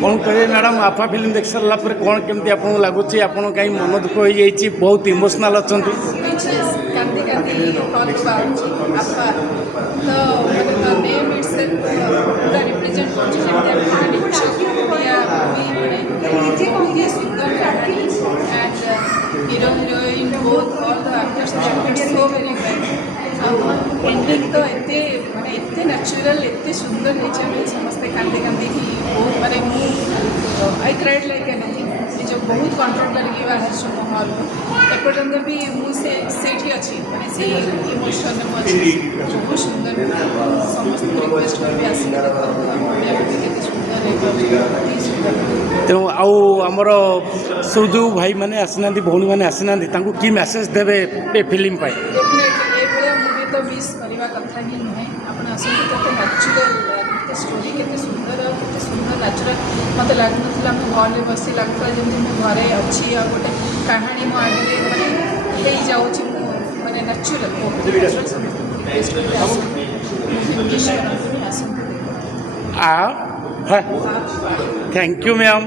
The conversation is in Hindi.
कौन कहे मैडम आफा फिल्म देख सारा पर कौन केमती आपको लगुच आप कहीं मन दुख हो जाइए बहुत इमोशनाल अच्छा कांदी कांदी हॉल को आउची आपा तो मतलब द नेम इटसेल्फ पूरा रिप्रेजेंट करछ जेते कहानी ओडिया मूवी माने सुंदर कहानी and hero heroine both all the actors acted so very well ending तो एते माने एते नेचुरल एते सुंदर नेचर में समस्त कांदी कांदी ही बहुत माने मु आई क्राइड लाइक एनीथिंग जो बहुत कंट्रोल करके बाहर सुनो हॉल एपर्यंत भी मुझे सेठी अच्छी माने से इमोशन में अच्छी बहुत सुंदर समस्त रिक्वेस्ट कर आसिक ओडिया मूवी केते सुंदर है तेणु आमर सब जो भाई मैंने आसीना भौणी मैंने आसीना कि मेसेज देवे ए फिल्म पाई डेफिनेटली ये मूवी तो मिस करवा कथा ही नुहे आप आसते केते नेचुरल केते स्टोरी केते सुंदर नेचुरल मत लगुला मु हॉल में बसी लगता जमी मु घरे अच्छी आ गोटे कहानी मो आगे माने हो जाऊँ माने नेचुरल थैंक यू मैम।